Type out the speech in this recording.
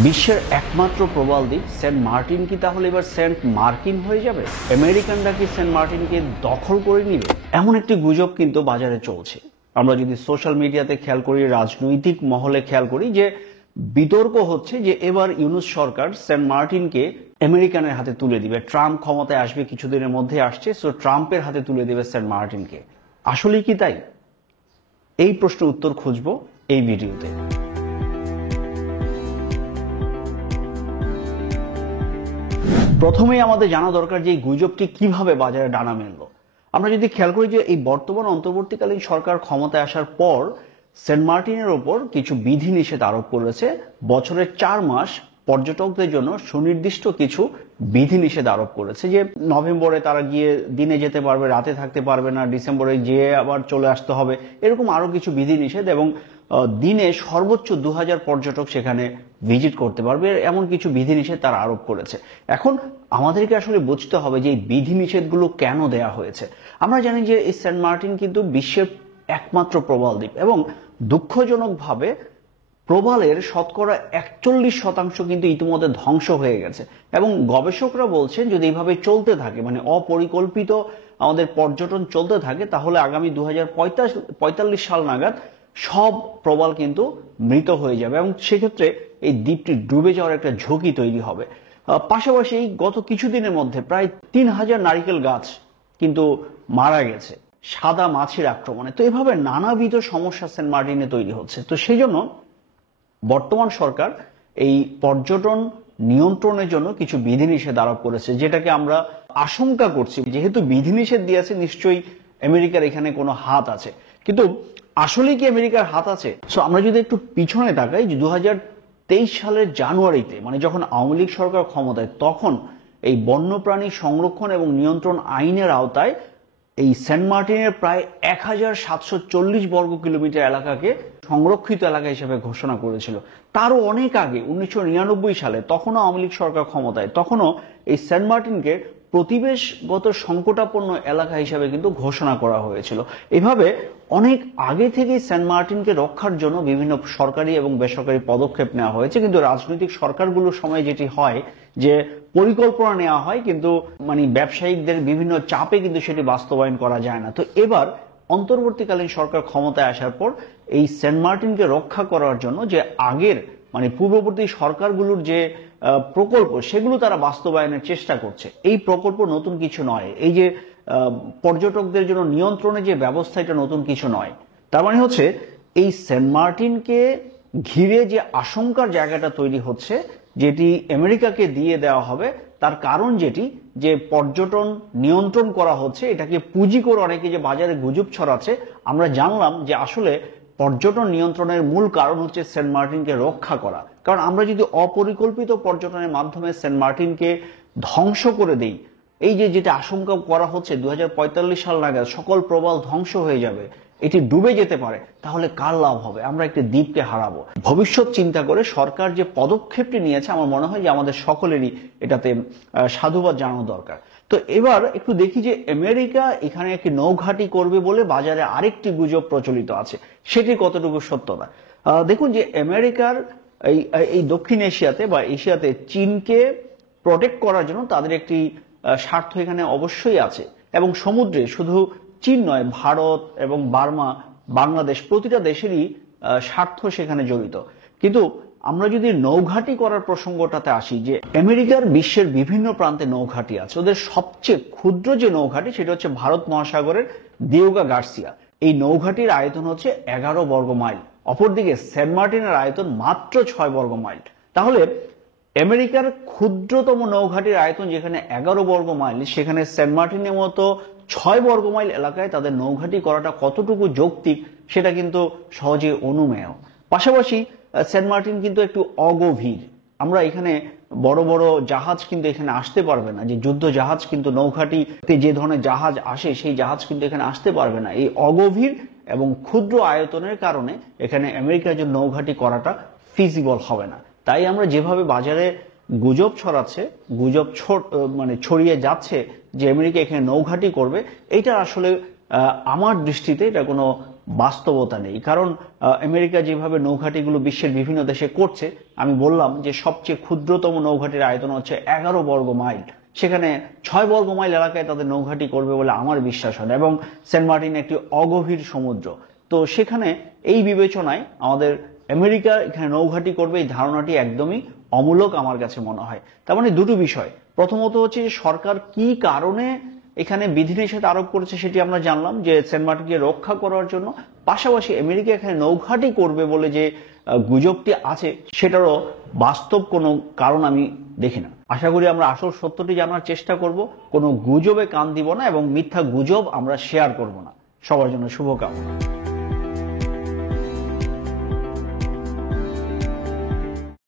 বিশ্বের একমাত্র প্রবাল দ্বীপ সেন্ট মার্টিন কি তাহলে এবার সেন্ট মার্কিন হয়ে যাবে? আমেরিকানরা কি সেন্ট মার্টিনকে দখল করে নিবে? এমন একটি গুজব কিন্তু বাজারে চলছে। আমরা যদি সোশ্যাল মিডিয়াতে খেয়াল করি, রাজনৈতিক মহলে খেয়াল করি, যে বিতর্ক হচ্ছে যে এবার ইউনূস সরকার সেন্ট মার্টিনকে আমেরিকানের হাতে তুলে দিবে। ট্রাম্প ক্ষমতায় আসবে, কিছুদিনের মধ্যে আসছে, সো ট্রাম্পের হাতে তুলে দেবে সেন্ট মার্টিনকে। আসলে কি তাই? এই প্রশ্নের উত্তর খুঁজবো এই ভিডিওতে। প্রথমেই আমাদের জানা দরকার যে এই গুজবটি কিভাবে বাজারে ডানা মেলল। আমরা যদি খেয়াল করি যে এই বর্তমান অন্তর্বর্তীকালীন সরকার ক্ষমতায় আসার পর সেন্ট মার্টিনের ওপর কিছু বিধিনিষেধ আরোপ করেছে। বছরের 4 মাস পর্যটকদের জন্য সুনির্দিষ্ট কিছু বিধিনিষেধ আরোপ করেছে, যে নভেম্বরে তারা গিয়ে দিনে যেতে পারবে, রাতে থাকতে পারবে না, ডিসেম্বরে গিয়ে আবার চলে আসতে হবে, এরকম আরো কিছু বিধিনিষেধ, এবং দিনে সর্বোচ্চ 2000 পর্যটক সেখানে ভিজিট করতে পারবে, এমন কিছু বিধিনিষেধ তারা আরোপ করেছে। এখন আমাদেরকে আসলে বুঝতে হবে যে এই বিধিনিষেধগুলো কেন দেয়া হয়েছে। আমরা জানি যে এই সেন্ট মার্টিন কিন্তু বিশ্বের একমাত্র প্রবাল দ্বীপ, এবং দুঃখজনকভাবে প্রবালের শতকরা 41% কিন্তু ইতিমধ্যে ধ্বংস হয়ে গেছে। এবং গবেষকরা বলছেন যদি এইভাবে চলতে থাকে, মানে অপরিকল্পিত আমাদের পর্যটন চলতে থাকে, তাহলে আগামী 2045 সাল নাগাদ সব প্রবাল কিন্তু মৃত হয়ে যাবে, এবং সেক্ষেত্রে এই দ্বীপটি ডুবে যাওয়ার একটা ঝুঁকি তৈরি হবে। পাশাপাশি গত কিছুদিনের মধ্যে প্রায় 3000 নারিকেল গাছ কিন্তু মারা গেছে সাদা মাছির আক্রমণে। তো এভাবে নানাবিধ সমস্যা সেন্ট মার্টিনে তৈরি হচ্ছে। তো সেই জন্য বর্তমান সরকার এই পর্যটন নিয়ন্ত্রণের জন্য কিছু বিধিনিষেধ আরোপ করেছে, যেটাকে আমরা আশঙ্কা করছি যেহেতু বিধিনিষেধ দিয়েছে, নিশ্চয়ই আমেরিকার এখানে কোনো হাত আছে। কিন্তু আসলে কি আমেরিকার হাত আছে? সো আমরা যদি একটু পিছনে তাকাই, যে 2023 সালের জানুয়ারিতে, মানে যখন আওয়ামী লীগ সরকার ক্ষমতায়, তখন এই বন্যপ্রাণী সংরক্ষণ এবং নিয়ন্ত্রণ আইনের আওতায় এই সেন্ট মার্টিনের প্রায় 1740 বর্গ কিলোমিটার এলাকাকে সংরক্ষিত এলাকা হিসেবে ঘোষণা করেছিল। তারও অনেক আগে 1999 সালে, তখনও আওয়ামী লীগ সরকার ক্ষমতায়, তখনও এই সেন্ট মার্টিনকে প্রতিবেশগত সংকটাপন্ন এলাকা হিসেবে কিন্তু ঘোষণা করা হয়েছিল। এভাবে অনেক আগে থেকেই সেন্ট মার্টিনকে রক্ষার জন্য বিভিন্ন সরকারি এবং বেসরকারি পদক্ষেপ নেওয়া হয়েছে। কিন্তু রাজনৈতিক সরকারগুলোর সময় যেটি হয় যে পরিকল্পনা নেওয়া হয়, কিন্তু মানে ব্যবসায়িকদের বিভিন্ন চাপে কিন্তু সেটি বাস্তবায়ন করা যায় না। তো এবার অন্তর্বর্তীকালীন সরকার ক্ষমতায় আসার পর এই সেন্ট মার্টিনকে রক্ষা করার জন্য যে আগের মানে পূর্ববর্তী সরকারগুলোর যে প্রকল্প, সেগুলো তারা বাস্তবায়নের চেষ্টা করছে। এই প্রকল্প নতুন কিছু নয়, এই যে পর্যটকদের জন্য নিয়ন্ত্রণের যে ব্যবস্থা, এটা নতুন কিছু নয়। তার মানে হচ্ছে এই সেন্ট মার্টিনকে ঘিরে যে আশঙ্কার জায়গাটা তৈরি হচ্ছে, যেটি আমেরিকাকে দিয়ে দেওয়া হবে, তার কারণ যেটি যে পর্যটন নিয়ন্ত্রণ করা হচ্ছে, এটাকে পুঁজি করে অনেকে যে বাজারে গুজব ছড়াচ্ছে। আমরা জানলাম যে আসলে পর্যটন নিয়ন্ত্রণের মূল কারণ হচ্ছে সেন্ট মার্টিনকে রক্ষা করা। কারণ আমরা যদি অপরিকল্পিত পর্যটনের মাধ্যমে সেন্ট মার্টিনকে ধ্বংস করে দেই, এই যে যেটা আশঙ্কা করা হচ্ছে 2045 সাল নাগাদ সকল প্রবাল ধ্বংস হয়ে যাবে, এটি ডুবে যেতে পারে, তাহলে কার লাভ হবে? আমরা একটি দ্বীপকে হারাবো। ভবিষ্যৎ চিন্তা করে সরকার যে পদক্ষেপটি নিয়েছে, আমার মনে হয় যে আমাদের সকলেরই এটাতে সাধুবাদ জানানো দরকার। তো এবার একটু দেখি যে আমেরিকা এখানে একটি নৌঘাঁটি করবে বলে বাজারে আরেকটি গুজব প্রচলিত আছে, সেটি কতটুকু সত্যতা। দেখুন যে আমেরিকার এই দক্ষিণ এশিয়াতে বা এশিয়াতে চীনকে প্রোটেক্ট করার জন্য তাদের একটি স্বার্থ এখানে অবশ্যই আছে, এবং সমুদ্রে শুধু চীন নয়, ভারত এবং বার্মা, বাংলাদেশ, প্রতিটা দেশেরই স্বার্থ সেখানে জড়িত। কিন্তু আমরা যদি নৌঘাঁটি করার প্রসঙ্গটাতে আসি, যে আমেরিকার বিশ্বের বিভিন্ন প্রান্তে নৌঘাঁটি আছে। ওদের সবচেয়ে ক্ষুদ্র যে নৌঘাঁটি, সেটা হচ্ছে ভারত মহাসাগরের দিয়েগো গার্সিয়া। এই নৌঘাঁটির আয়তন হচ্ছে 11 বর্গ মাইল। অপরদিকে সেন্ট মার্টিনের আয়তন মাত্র 6 বর্গ মাইল। তাহলে আমেরিকার ক্ষুদ্রতম নৌঘাঁটির আয়তন যেখানে 11 বর্গ মাইল, সেখানে সেন্ট মার্টিনের মতো 6 বর্গ মাইল এলাকায় তাদের নৌঘাঁটি করাটা কতটুকু যৌক্তিক, সেটা কিন্তু সহজে অনুমেয়। পাশাপাশি সেন্ট মার্টিন কিন্তু একটু অগভীর। আমরা এখানে বড় বড় জাহাজ কিন্তু এখানে আসতে পারবে না, যে যুদ্ধ জাহাজ কিন্তু নৌঘাঁটিতে যে ধরনের জাহাজ আসে, সেই জাহাজ কিন্তু এখানে আসতে পারবে না। এই অগভীর এবং ক্ষুদ্র আয়তনের কারণে এখানে আমেরিকার জন্য নৌঘাঁটি করাটা ফিজিবল হবে না। তাই আমরা যেভাবে বাজারে গুজব ছড়াচ্ছে, গুজব মানে ছড়িয়ে যাচ্ছে যে আমেরিকা এখানে নৌঘাঁটি করবে, এটা আসলে আমার দৃষ্টিতে এটা কোনো বাস্তবতা নেই। কারণ আমেরিকা যেভাবে নৌঘাটিগুলো বিশ্বের বিভিন্ন দেশে করছে, আমি বললাম যে সবচেয়ে ক্ষুদ্রতম নৌঘাটির আয়তন হচ্ছে 11 বর্গ মাইল, সেখানে 6 বর্গ মাইল এলাকায় তাদের নৌঘাটি করবে বলে আমার বিশ্বাস হয় না। এবং সেন্ট মার্টিন একটি অগভীর সমুদ্র, তো সেখানে এই বিবেচনায় আমাদের আমেরিকা এখানে নৌঘাটি করবে এই ধারণাটি একদমই অমূলক আমার কাছে মনে হয়। তার মানে দুটো বিষয়, প্রথমত হচ্ছে যে সরকার কি কারণে এখানে বিধিনিষেধ আরোপ করেছে সেটি আমরা জানলাম, যে সেন্ট মার্টিনকে রক্ষা করার জন্য। পাশাপাশি আমেরিকা এখানে নৌঘাটি করবে বলে যে গুজবটি আছে সেটারও বাস্তব কোনো কারণ আমি দেখি না। আশা করি আমরা আসল সত্যটি জানার চেষ্টা করব, কোনো গুজবে কান দিব না এবং মিথ্যা গুজব আমরা শেয়ার করব না। সবার জন্য শুভকামনা।